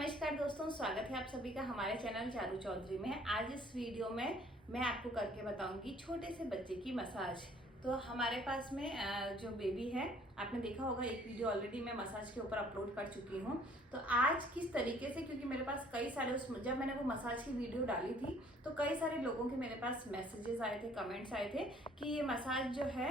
नमस्कार दोस्तों, स्वागत है आप सभी का हमारे चैनल चारू चौधरी में। आज इस वीडियो में मैं आपको करके बताऊंगी छोटे से बच्चे की मसाज। तो हमारे पास में जो बेबी है, आपने देखा होगा एक वीडियो ऑलरेडी मैं मसाज के ऊपर अपलोड कर चुकी हूँ। तो आज किस तरीके से, क्योंकि मेरे पास कई सारे जब मैंने वो मसाज की वीडियो डाली थी तो कई सारे लोगों के मेरे पास मैसेजेस आए थे, कमेंट्स आए थे कि ये मसाज जो है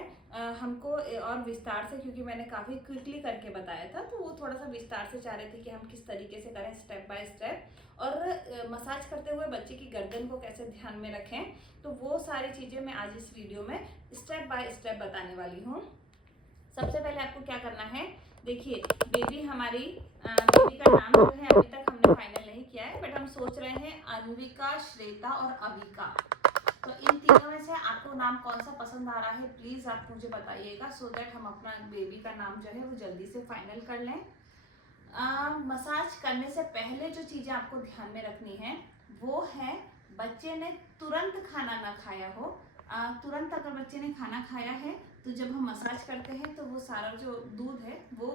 हमको और विस्तार से, क्योंकि मैंने काफ़ी क्विकली करके बताया था तो वो थोड़ा सा विस्तार से चाह रहे थे कि हम किस तरीके से करें स्टेप बाय स्टेप, और मसाज करते हुए बच्चे की गर्दन को कैसे ध्यान में रखें। तो वो सारी चीज़ें मैं आज इस वीडियो में स्टेप बाय स्टेप बताने वाली हूँ। सबसे पहले आपको क्या करना है, देखिए बेबी हमारी बेबी का नाम जो है अभी तक हमने फाइनल नहीं किया है, बट हम सोच रहे हैं अन्विका, श्वेता और अविका। तो इन तीनों में से आपको नाम कौन सा पसंद आ रहा है प्लीज आप मुझे बताइएगा, सो दैट हम अपना बेबी का नाम जो है वो जल्दी से फाइनल कर लें। मसाज करने से पहले जो चीजें आपको ध्यान में रखनी है वो है, बच्चे ने तुरंत खाना ना खाया हो। तुरंत अगर बच्चे ने खाना खाया है तो जब हम मसाज करते हैं तो वो सारा जो दूध है वो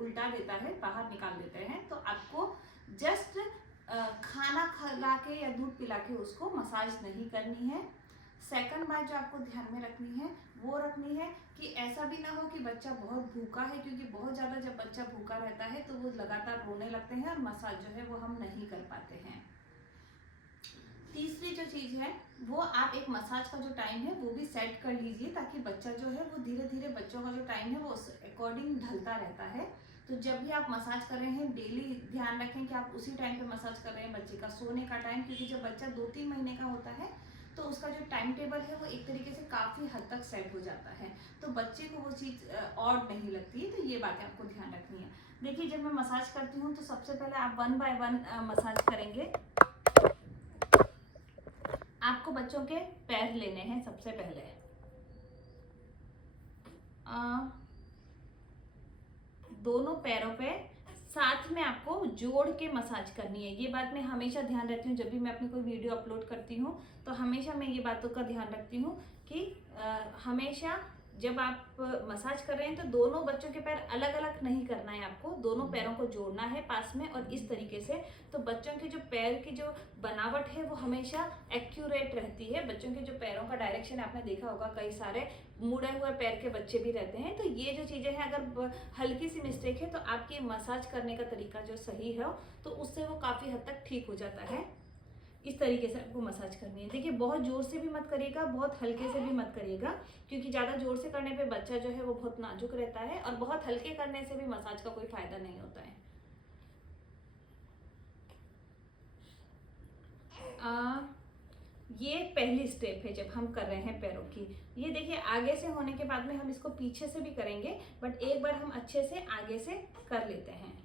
उल्टा देता है, बाहर निकाल देते हैं। तो आपको जस्ट खाना खिला के या दूध पिला के उसको मसाज नहीं करनी है। सेकंड बात जो आपको ध्यान में रखनी है वो रखनी है कि ऐसा भी ना हो कि बच्चा बहुत भूखा है, क्योंकि बहुत ज़्यादा जब बच्चा भूखा रहता है तो वो लगातार रोने लगते हैं और मसाज जो है वो हम नहीं कर पाते हैं। तीसरी जो चीज़ है वो, आप एक मसाज का जो टाइम है वो भी सेट कर लीजिए, ताकि बच्चा जो है वो धीरे धीरे, बच्चों का जो टाइम है वो उस अकॉर्डिंग ढलता रहता है। तो जब भी आप मसाज कर रहे हैं डेली ध्यान रखें कि आप उसी टाइम पे मसाज कर रहे हैं बच्चे का सोने का टाइम, क्योंकि जब बच्चा 2-3 महीने का होता है तो उसका जो टाइम टेबल है वो एक तरीके से काफ़ी हद तक सेट हो जाता है, तो बच्चे को वो चीज़ ऑड नहीं लगती है। तो ये बातें आपको ध्यान रखनी है। देखिए जब मैं मसाज करती हूँ तो सबसे पहले आप 1 बाय 1 मसाज करेंगे। आपको बच्चों के पैर लेने हैं सबसे पहले। दोनों पैरों पे साथ में आपको जोड़ के मसाज करनी है। ये बात मैं हमेशा ध्यान रखती हूँ, जब भी मैं अपनी कोई वीडियो अपलोड करती हूँ तो हमेशा मैं ये बातों का ध्यान रखती हूँ कि हमेशा जब आप मसाज कर रहे हैं तो दोनों बच्चों के पैर अलग अलग नहीं करना है, आपको दोनों पैरों को जोड़ना है पास में, और इस तरीके से। तो बच्चों के जो पैर की जो बनावट है वो हमेशा एक्यूरेट रहती है। बच्चों के जो पैरों का डायरेक्शन आपने देखा होगा, कई सारे मुड़े हुए पैर के बच्चे भी रहते हैं। तो ये जो चीज़ें हैं, अगर हल्की सी मिस्टेक है तो आपकी मसाज करने का तरीका जो सही है तो उससे वो काफ़ी हद तक ठीक हो जाता है। इस तरीके से आपको मसाज करनी है। देखिए बहुत जोर से भी मत करिएगा, बहुत हल्के से भी मत करिएगा, क्योंकि ज़्यादा जोर से करने पे बच्चा जो है वो बहुत नाजुक रहता है, और बहुत हल्के करने से भी मसाज का कोई फायदा नहीं होता है। ये पहली स्टेप है जब हम कर रहे हैं पैरों की। ये देखिए आगे से होने के बाद में हम इसको पीछे से भी करेंगे, बट एक बार हम अच्छे से आगे से कर लेते हैं।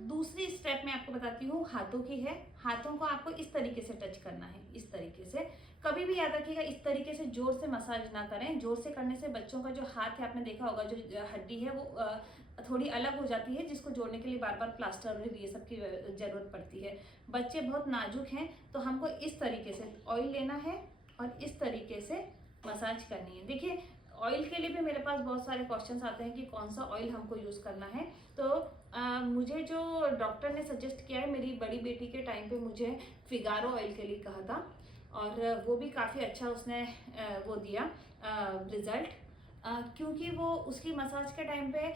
दूसरी स्टेप मैं आपको बताती हूँ, हाथों की है। हाथों को आपको इस तरीके से टच करना है, इस तरीके से। कभी भी याद रखिएगा इस तरीके से जोर से मसाज ना करें। जोर से करने से बच्चों का जो हाथ है, आपने देखा होगा जो हड्डी है वो थोड़ी अलग हो जाती है, जिसको जोड़ने के लिए बार बार प्लास्टर और ये सब की जरूरत पड़ती है। बच्चे बहुत नाजुक हैं, तो हमको इस तरीके से ऑयल लेना है और इस तरीके से मसाज करनी है। देखिए ऑयल के लिए भी मेरे पास बहुत सारे क्वेश्चंस आते हैं कि कौन सा ऑयल हमको यूज़ करना है। तो मुझे जो डॉक्टर ने सजेस्ट किया है, मेरी बड़ी बेटी के टाइम पे मुझे फिगारो ऑयल के लिए कहा था, और वो भी काफ़ी अच्छा उसने वो दिया रिजल्ट, क्योंकि वो उसकी मसाज के टाइम पे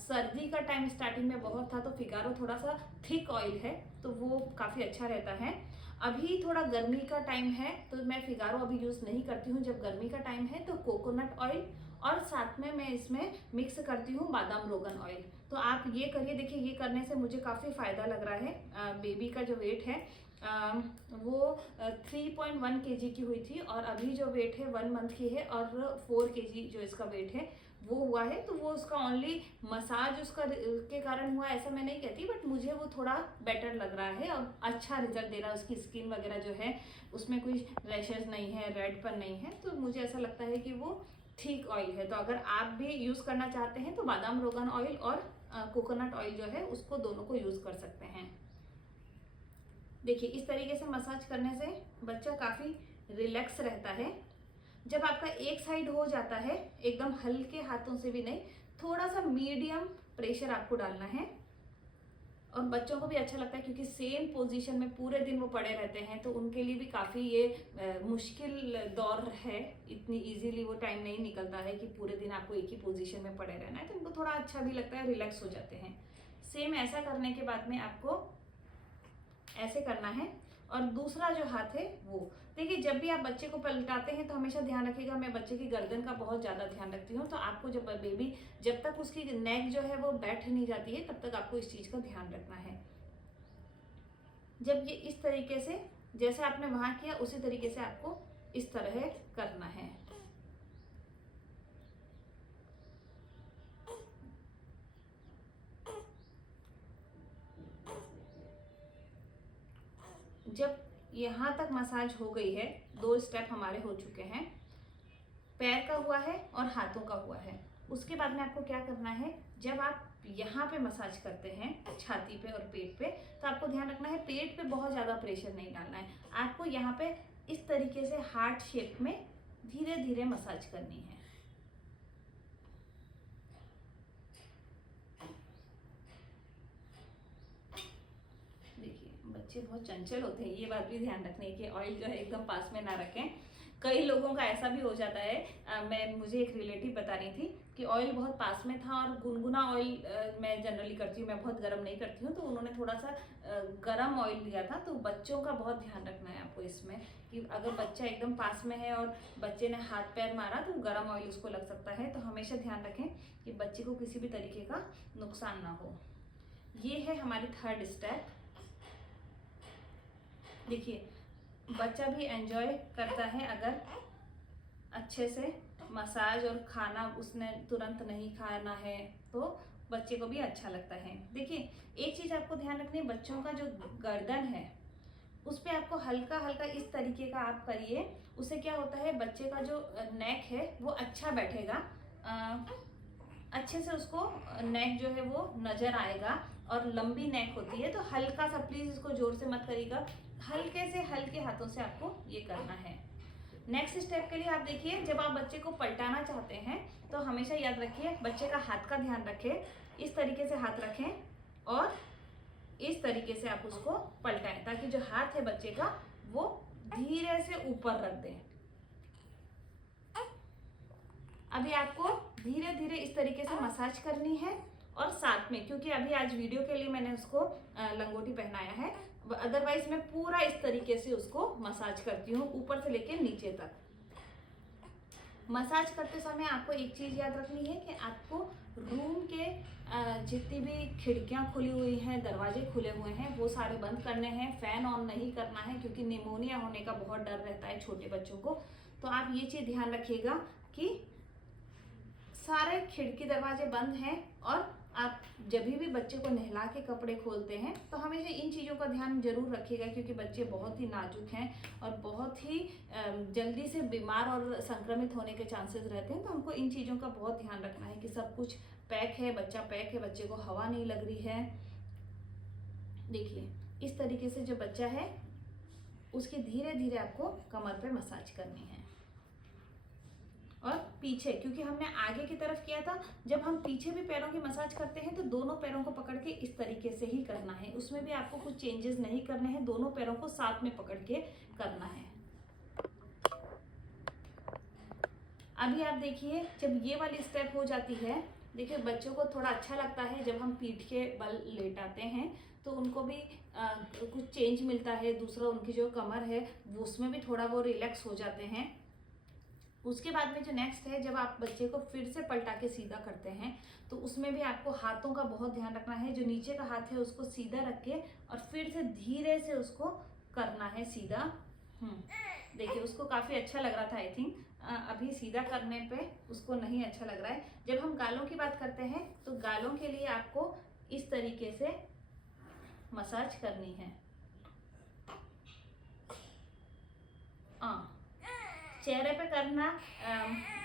सर्दी का टाइम स्टार्टिंग में बहुत था, तो फिगारो थोड़ा सा थिक ऑयल है तो वो काफ़ी अच्छा रहता है। अभी थोड़ा गर्मी का टाइम है तो मैं फिगारो अभी यूज़ नहीं करती हूँ। जब गर्मी का टाइम है तो कोकोनट ऑयल, और साथ में मैं इसमें मिक्स करती हूँ बादाम रोगन ऑयल। तो आप ये करिए, देखिए ये करने से मुझे काफ़ी फ़ायदा लग रहा है। बेबी का जो वेट है वो 3.1 kg की हुई थी, और अभी जो वेट है 1 मंथ की है, और 4 kg जो इसका वेट है वो हुआ है। तो वो उसका ओनली मसाज उसका के कारण हुआ ऐसा मैं नहीं कहती, बट मुझे वो थोड़ा बेटर लग रहा है और अच्छा रिजल्ट दे रहा है। उसकी स्किन वगैरह जो है उसमें कोई रैशेज नहीं है, रेडपन नहीं है, तो मुझे ऐसा लगता है कि वो ठीक ऑयल है। तो अगर आप भी यूज़ करना चाहते हैं तो बादाम रोगन ऑयल और कोकोनट ऑयल जो है उसको दोनों को यूज़ कर सकते हैं। देखिए इस तरीके से मसाज करने से बच्चा काफ़ी रिलैक्स रहता है। जब आपका एक साइड हो जाता है, एकदम हल्के हाथों से भी नहीं, थोड़ा सा मीडियम प्रेशर आपको डालना है, और बच्चों को भी अच्छा लगता है क्योंकि सेम पोजीशन में पूरे दिन वो पड़े रहते हैं, तो उनके लिए भी काफ़ी ये मुश्किल दौर है। इतनी इजीली वो टाइम नहीं निकलता है कि पूरे दिन आपको एक ही पोजीशन में पड़े रहना है, तो उनको थोड़ा अच्छा भी लगता है, रिलैक्स हो जाते हैं। सेम ऐसा करने के बाद में आपको ऐसे करना है। और दूसरा जो हाथ है वो देखिए, जब भी आप बच्चे को पलटाते हैं तो हमेशा ध्यान रखिएगा, मैं बच्चे की गर्दन का बहुत ज़्यादा ध्यान रखती हूँ, तो आपको जब बेबी, जब तक उसकी नेक जो है वो बैठ नहीं जाती है, तब तक आपको इस चीज़ का ध्यान रखना है। जब ये इस तरीके से, जैसे आपने वहाँ किया उसी तरीके से आपको इस तरह करना है। जब यहाँ तक मसाज हो गई है, 2 स्टेप हमारे हो चुके हैं, पैर का हुआ है और हाथों का हुआ है। उसके बाद में आपको क्या करना है, जब आप यहाँ पे मसाज करते हैं छाती पे और पेट पे, तो आपको ध्यान रखना है पेट पे बहुत ज़्यादा प्रेशर नहीं डालना है। आपको यहाँ पे इस तरीके से हार्ट शेप में धीरे धीरे मसाज करनी है। देखिए बच्चे बहुत चंचल होते हैं, ये बात भी ध्यान रखनी है कि ऑयल जो है एकदम पास में ना रखें। कई लोगों का ऐसा भी हो जाता है, मुझे एक रिलेटिव बता रही थी कि ऑयल बहुत पास में था, और गुनगुना ऑयल मैं जनरली करती हूँ, मैं बहुत गर्म नहीं करती हूँ, तो उन्होंने थोड़ा सा गर्म ऑयल लिया था। तो बच्चों का बहुत ध्यान रखना है आपको इसमें कि अगर बच्चा एकदम पास में है और बच्चे ने हाथ पैर मारा तो गर्म ऑयल उसको लग सकता है, तो हमेशा ध्यान रखें कि बच्चे को किसी भी तरीके का नुकसान ना हो। ये है हमारी 3rd स्टेप। देखिए बच्चा भी एंजॉय करता है अगर अच्छे से मसाज और खाना उसने तुरंत नहीं खाना है, तो बच्चे को भी अच्छा लगता है। देखिए एक चीज़ आपको ध्यान रखनी है, बच्चों का जो गर्दन है उस पर आपको हल्का हल्का इस तरीके का आप करिए, उससे क्या होता है बच्चे का जो नेक है वो अच्छा बैठेगा, अच्छे से उसको नेक जो है वो नज़र आएगा, और लंबी नेक होती है। तो हल्का सा, प्लीज़ इसको जोर से मत करिएगा, हल्के से हल्के हाथों से आपको ये करना है। नेक्स्ट स्टेप के लिए आप देखिए, जब आप बच्चे को पलटाना चाहते हैं तो हमेशा याद रखिए बच्चे का हाथ का ध्यान रखें, इस तरीके से हाथ रखें और इस तरीके से आप उसको पलटाएं, ताकि जो हाथ है बच्चे का वो धीरे से ऊपर रख दें। अभी आपको धीरे धीरे इस तरीके से मसाज करनी है, और साथ में, क्योंकि अभी आज वीडियो के लिए मैंने उसको लंगोटी पहनाया है, अदरवाइज मैं पूरा इस तरीके से उसको मसाज करती हूँ ऊपर से लेकर नीचे तक। मसाज करते समय आपको एक चीज़ याद रखनी है कि आपको रूम के जितनी भी खिड़कियाँ खुली हुई हैं, दरवाजे खुले हुए हैं, वो सारे बंद करने हैं। फ़ैन ऑन नहीं करना है क्योंकि निमोनिया होने का बहुत डर रहता है छोटे बच्चों को। तो आप ये चीज़ ध्यान रखिएगा कि सारे खिड़की दरवाजे बंद हैं, और आप जब भी बच्चे को नहला के कपड़े खोलते हैं तो हमेशा इन चीज़ों का ध्यान जरूर रखिएगा, क्योंकि बच्चे बहुत ही नाजुक हैं और बहुत ही जल्दी से बीमार और संक्रमित होने के चांसेस रहते हैं। तो हमको इन चीज़ों का बहुत ध्यान रखना है कि सब कुछ पैक है, बच्चा पैक है, बच्चे को हवा नहीं लग रही है। देखिए इस तरीके से जो बच्चा है उसकी धीरे धीरे आपको कमर पे मसाज करनी है, और पीछे, क्योंकि हमने आगे की तरफ किया था, जब हम पीछे भी पैरों की मसाज करते हैं तो दोनों पैरों को पकड़ के इस तरीके से ही करना है। उसमें भी आपको कुछ चेंजेस नहीं करने हैं, दोनों पैरों को साथ में पकड़ के करना है। अभी आप देखिए जब ये वाली स्टेप हो जाती है, देखिए बच्चों को थोड़ा अच्छा लगता है जब हम पीठ के बल लेटाते हैं, तो उनको भी कुछ चेंज मिलता है। दूसरा उनकी जो कमर है वो उसमें भी थोड़ा वो रिलैक्स हो जाते हैं। उसके बाद में जो नेक्स्ट है, जब आप बच्चे को फिर से पलटा के सीधा करते हैं तो उसमें भी आपको हाथों का बहुत ध्यान रखना है। जो नीचे का हाथ है उसको सीधा रख के और फिर से धीरे से उसको करना है सीधा। देखिए उसको काफ़ी अच्छा लग रहा था, आई थिंक अभी सीधा करने पे उसको नहीं अच्छा लग रहा है। जब हम गालों की बात करते हैं तो गालों के लिए आपको इस तरीके से मसाज करनी है। चेहरे पे करना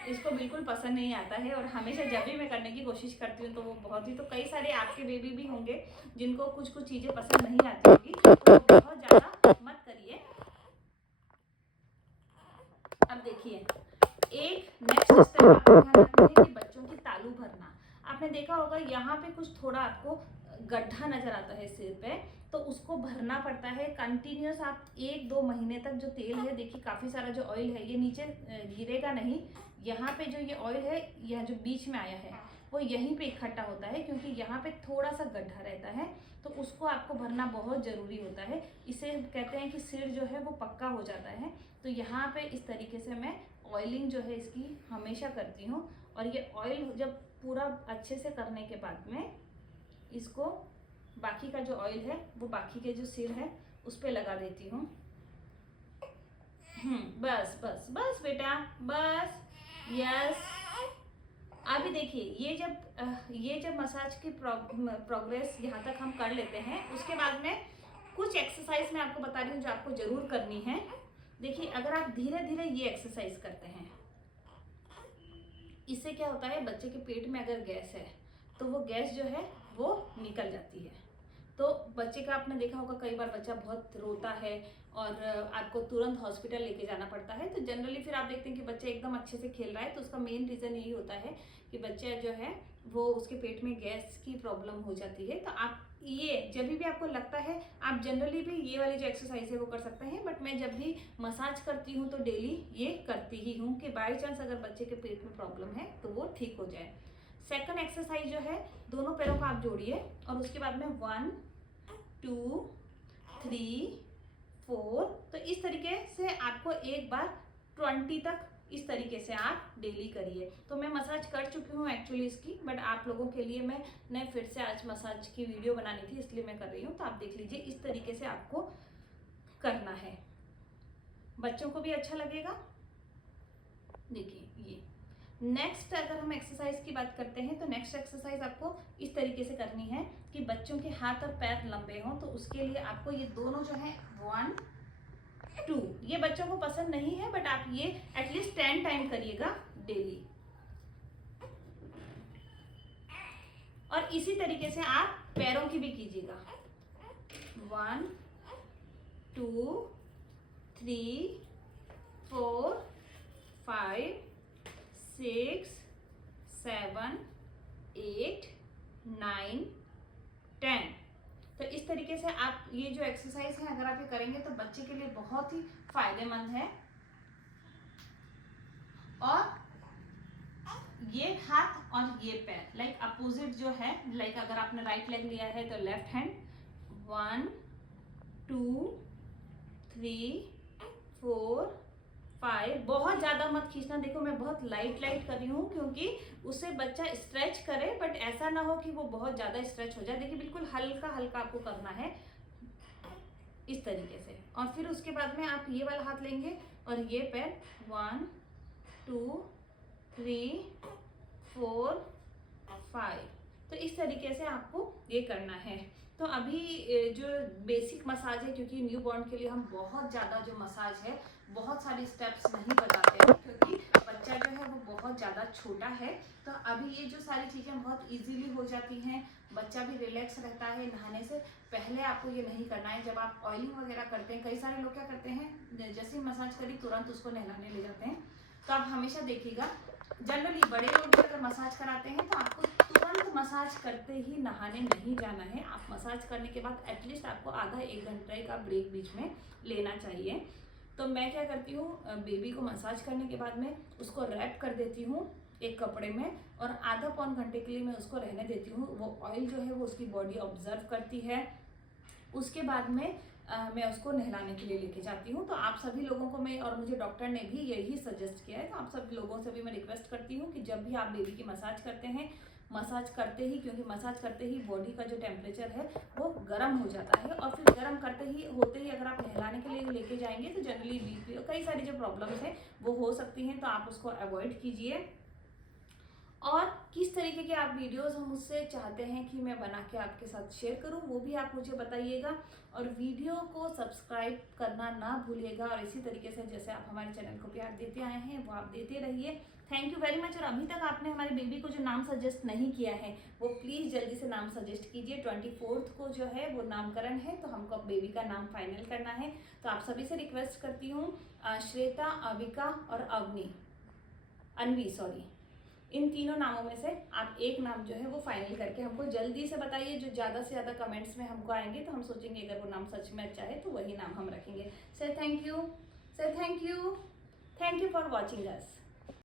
इसको बिल्कुल पसंद नहीं आता है, और हमेशा जब भी मैं करने की कोशिश करती हूँ तो वो बहुत ही, तो कई सारे आपके बेबी भी होंगे जिनको कुछ कुछ चीज़ें पसंद नहीं आती होगी, तो बहुत ज़्यादा मत करिए। अब देखिए एक नेक्स्ट स्टेप आपको ध्यान रखना है कि बच्चों की तालू भरना। आपने देखा होगा यहाँ पे कुछ थोड़ा आपको गड्ढा नजर आता है सिर पे, तो उसको भरना पड़ता है कंटिन्यूस। आप 1-2 महीने तक जो तेल है, देखिए काफ़ी सारा जो ऑयल है ये नीचे गिरेगा नहीं, यहाँ पे जो ये ऑयल है यह जो बीच में आया है वो यहीं पे इकट्ठा होता है, क्योंकि यहाँ पे थोड़ा सा गड्ढा रहता है, तो उसको आपको भरना बहुत ज़रूरी होता है। इसे कहते हैं कि सिर जो है वो पक्का हो जाता है। तो यहाँ पे इस तरीके से मैं ऑयलिंग जो है इसकी हमेशा करती हूँ। और ये ऑयल जब पूरा अच्छे से करने के बाद में इसको बाकी का जो ऑयल है वो बाकी के जो सिर है उस पर लगा देती हूँ। बस बस बस बेटा, बस, यस। अभी देखिए ये जब मसाज की प्रोग्रेस यहाँ तक हम कर लेते हैं, उसके बाद में कुछ एक्सरसाइज मैं आपको बता रही हूँ जो आपको जरूर करनी है। देखिए अगर आप धीरे धीरे ये एक्सरसाइज करते हैं, इससे क्या होता है, बच्चे के पेट में अगर गैस है तो वो गैस जो है वो निकल जाती है। तो बच्चे का आपने देखा होगा कई बार बच्चा बहुत रोता है और आपको तुरंत हॉस्पिटल लेके जाना पड़ता है। तो जनरली फिर आप देखते हैं कि बच्चा एकदम अच्छे से खेल रहा है, तो उसका मेन रीज़न यही होता है कि बच्चा जो है वो उसके पेट में गैस की प्रॉब्लम हो जाती है। तो आप ये जब भी आपको लगता है, आप जनरली भी ये वाली जो एक्सरसाइज है वो कर सकते हैं, बट मैं जब भी मसाज करती हूँ तो डेली ये करती ही हूँ कि बाई चांस अगर बच्चे के पेट में प्रॉब्लम है तो वो ठीक हो जाए। सेकंड एक्सरसाइज जो है, दोनों पैरों को आप जोड़िए और उसके बाद में 1 2 3 4, तो इस तरीके से आपको एक बार 20 तक इस तरीके से आप डेली करिए। तो मैं मसाज कर चुकी हूँ एक्चुअली इसकी, बट आप लोगों के लिए मैंने फिर से आज मसाज की वीडियो बनानी थी इसलिए मैं कर रही हूँ। तो आप देख लीजिए इस तरीके से आपको करना है, बच्चों को भी अच्छा लगेगा। देखिए ये नेक्स्ट अगर हम एक्सरसाइज की बात करते हैं तो नेक्स्ट एक्सरसाइज आपको इस तरीके से करनी है कि बच्चों के हाथ और पैर लंबे हों। तो उसके लिए आपको ये दोनों जो है 1 2, ये बच्चों को पसंद नहीं है बट आप ये एटलीस्ट 10 टाइम करिएगा डेली। और इसी तरीके से आप पैरों की भी कीजिएगा, 1 2 3 4 5 6 7 8 9 10। तो इस तरीके से आप ये जो एक्सरसाइज है अगर आप ये करेंगे तो बच्चे के लिए बहुत ही फायदेमंद है। और ये हाथ और ये पैर लाइक अपोजिट जो है, लाइक अगर आपने राइट लेग लिया है तो लेफ्ट हैंड 1 2 3 4 5। बहुत ज़्यादा मत खींचना, देखो मैं बहुत लाइट कर रही हूँ क्योंकि उससे बच्चा स्ट्रेच करे, बट ऐसा ना हो कि वो बहुत ज़्यादा स्ट्रेच हो जाए। देखिए बिल्कुल हल्का हल्का आपको करना है इस तरीके से। और फिर उसके बाद में आप ये वाला हाथ लेंगे और ये पैर 1 2 3 4 5। तो इस तरीके से आपको ये करना है। तो अभी जो बेसिक मसाज है, क्योंकि न्यू बॉर्न के लिए हम बहुत ज़्यादा जो मसाज है बहुत सारे स्टेप्स नहीं बताते हैं क्योंकि बच्चा जो है वो बहुत ज़्यादा छोटा है। तो अभी ये जो सारी चीज़ें बहुत इजीली हो जाती हैं, बच्चा भी रिलैक्स रहता है। नहाने से पहले आपको ये नहीं करना है। जब आप ऑयलिंग वगैरह करते हैं, कई सारे लोग क्या करते हैं, जैसे ही मसाज करी तुरंत उसको नहलाने ले जाते हैं। तो आप हमेशा देखिएगा, जनरली बड़े लोग भी अगर मसाज कराते हैं तो आपको तुरंत मसाज करते ही नहाने नहीं जाना है। आप मसाज करने के बाद एटलीस्ट आपको आधा 1 घंटे का ब्रेक बीच में लेना चाहिए। तो मैं क्या करती हूँ, बेबी को मसाज करने के बाद में उसको रैप कर देती हूँ एक कपड़े में और आधा पौन घंटे के लिए मैं उसको रहने देती हूँ। वो ऑयल जो है वो उसकी बॉडी ऑब्जर्व करती है। उसके बाद में मैं उसको नहलाने के लिए लेके जाती हूँ। तो आप सभी लोगों को मैं, और मुझे डॉक्टर ने भी यही सजेस्ट किया है, तो आप सभी लोगों से भी मैं रिक्वेस्ट करती हूँ कि जब भी आप बेबी की मसाज करते हैं, मसाज करते ही, क्योंकि मसाज करते ही बॉडी का जो टेम्परेचर है वो गर्म हो जाता है और फिर गर्म होते ही अगर आप नहलाने के लिए लेके जाएंगे तो जनरली बीपी और कई सारी जो प्रॉब्लम्स हैं वो हो सकती हैं। तो आप उसको अवॉइड कीजिए। और किस तरीके के आप वीडियोस हम मुझसे चाहते हैं कि मैं बना के आपके साथ शेयर करूं, वो भी आप मुझे बताइएगा। और वीडियो को सब्सक्राइब करना ना भूलिएगा। और इसी तरीके से जैसे आप हमारे चैनल को प्यार देते आए हैं वो आप देते रहिए। Thank you very much. और अभी तक आपने हमारे बेबी को जो नाम सजेस्ट नहीं किया है वो प्लीज़ जल्दी से नाम सजेस्ट कीजिए। 24 को जो है वो नामकरण है, तो हमको अब बेबी का नाम फाइनल करना है। तो आप सभी से रिक्वेस्ट करती हूँ, श्वेता, अविका और अन्वी, इन तीनों नामों में से आप एक नाम जो है वो फाइनल करके हमको जल्दी से बताइए। जो ज़्यादा से ज़्यादा कमेंट्स में हमको आएंगे तो हम सोचेंगे अगर वो नाम सच में अच्छा है तो वही नाम हम रखेंगे। से थैंक यू, से thank you for watching us.